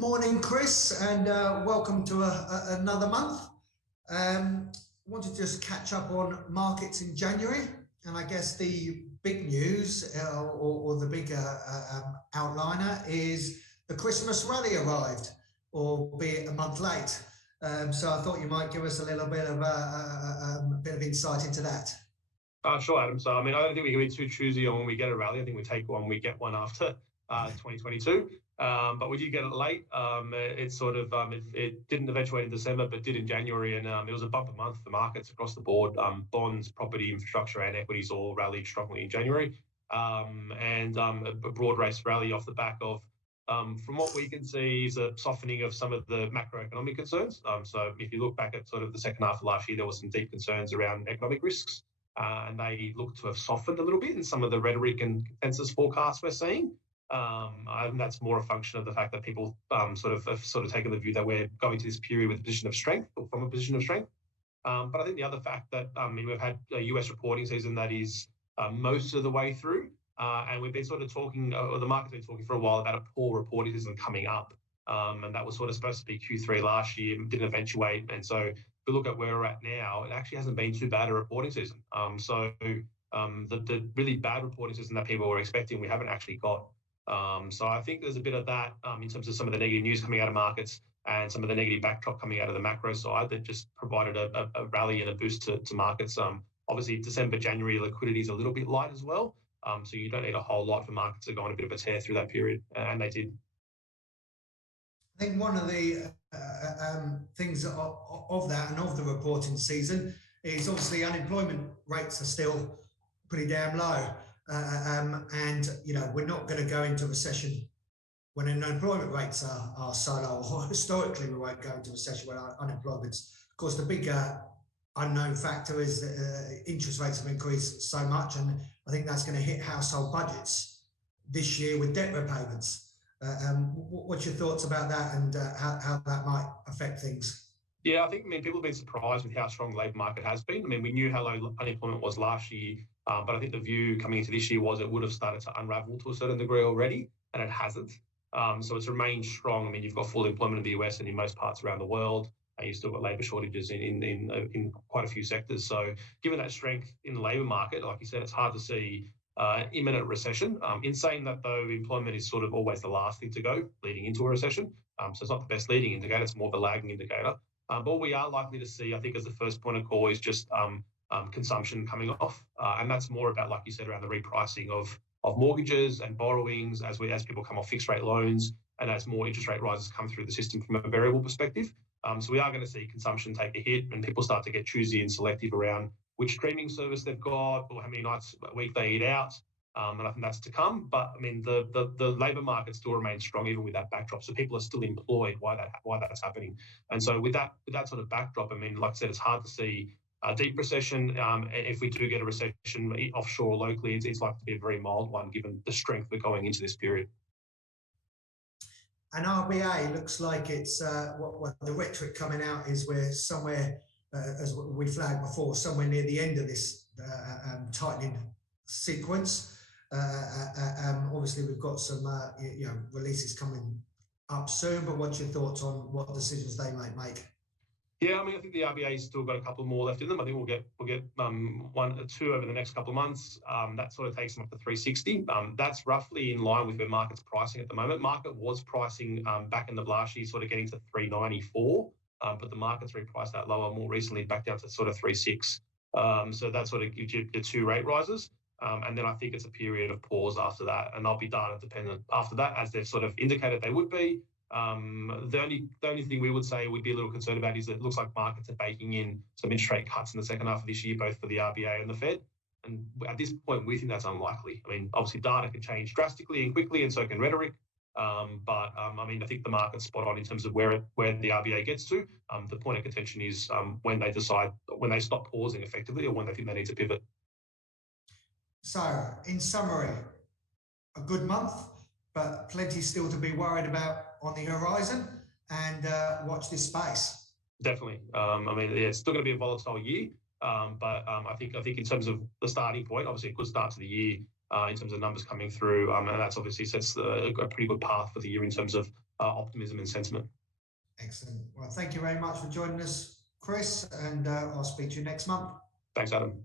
Morning, Chris, and welcome to another month. Wanted to just catch up on markets in January, and I guess the big news or the big outliner is the Christmas rally arrived, albeit a month late. So I thought you might give us a little bit of a bit of insight into that. Sure, Adam. So, I don't think we can be too choosy on when we get a rally. I think we take one, we get one after 2022. But we did get it late. It didn't eventuate in December, but did in January. And it was a bumper month for markets across the board. Bonds, property, infrastructure, and equities all rallied strongly in January. A broad-based rally off the back of, from what we can see, is a softening of some of the macroeconomic concerns. So if you look back at sort of the second half of last year, there were some deep concerns around economic risks. And they look to have softened a little bit in some of the rhetoric and consensus forecasts we're seeing. And that's more a function of the fact that people sort of taken the view that we're going to this period with a position of strength or from a position of strength. But I think the other fact that we've had a US reporting season that is most of the way through, and we've been sort of talking, or the market's been talking for a while about a poor reporting season coming up. And that was sort of supposed to be Q3 last year, didn't eventuate. And so if we look at where we're at now, it actually hasn't been too bad a reporting season. The really bad reporting season that people were expecting, we haven't actually got. So I think there's a bit of that in terms of some of the negative news coming out of markets and some of the negative backdrop coming out of the macro side that just provided a rally and a boost to markets. Obviously, December, January liquidity is a little bit light as well. So you don't need a whole lot for markets to go on a bit of a tear through that period, and they did. I think one of the things of that and of the reporting season is obviously unemployment rates are still pretty damn low. And, we're not going to go into recession when unemployment rates are so low, or historically we won't go into recession when unemployment's. Of course, the bigger unknown factor is that interest rates have increased so much, and I think that's going to hit household budgets this year with debt repayments. What's your thoughts about that and how that might affect things? Yeah, I think people have been surprised with how strong the labour market has been. We knew how low unemployment was last year, but I think the view coming into this year was it would have started to unravel to a certain degree already, and it hasn't. So it's remained strong. You've got full employment in the US and in most parts around the world, and you've still got labour shortages in quite a few sectors. So given that strength in the labour market, like you said, it's hard to see imminent recession. In saying that, though, employment is sort of always the last thing to go leading into a recession. So it's not the best leading indicator, it's more of a lagging indicator. But what we are likely to see, I think, as the first point of call is just consumption coming off. And that's more about, like you said, around the repricing of mortgages and borrowings as people come off fixed rate loans and as more interest rate rises come through the system from a variable perspective. So we are going to see consumption take a hit and people start to get choosy and selective around which streaming service they've got or how many nights a week they eat out. And I think that's to come. But the labour market still remains strong even with that backdrop. So people are still employed while that's happening. And so with that sort of backdrop, like I said, it's hard to see a deep recession. If we do get a recession offshore or locally, it's likely to be a very mild one given the strength we're going into this period. And RBA looks like it's what the rhetoric coming out is we're somewhere, as we flagged before, somewhere near the end of this tightening sequence. Obviously, we've got some releases coming up soon, but what's your thoughts on what decisions they might make? Yeah, I think the RBA's still got a couple more left in them. I think we'll get one or two over the next couple of months. That sort of takes them up to 360. That's roughly in line with where market's pricing at the moment. Market was pricing back in the last year, sort of getting to 394, but the market's repriced that lower more recently, back down to sort of 36. So that sort of gives you the two rate rises. And then I think it's a period of pause after that, and they'll be data dependent after that, as they've sort of indicated they would be. The only thing we would say we'd be a little concerned about is that it looks like markets are baking in some interest rate cuts in the second half of this year, both for the RBA and the Fed. And at this point, we think that's unlikely. Obviously, data can change drastically and quickly, and so can rhetoric. But I think the market's spot on in terms of where the RBA gets to. The point of contention is when they stop pausing effectively, or when they think they need to pivot. So, in summary, a good month, but plenty still to be worried about on the horizon, and watch this space. Definitely. It's still going to be a volatile year, but I think in terms of the starting point, obviously a good start to the year in terms of numbers coming through, and that's obviously sets a pretty good path for the year in terms of optimism and sentiment. Excellent. Well, thank you very much for joining us, Chris, and I'll speak to you next month. Thanks, Adam.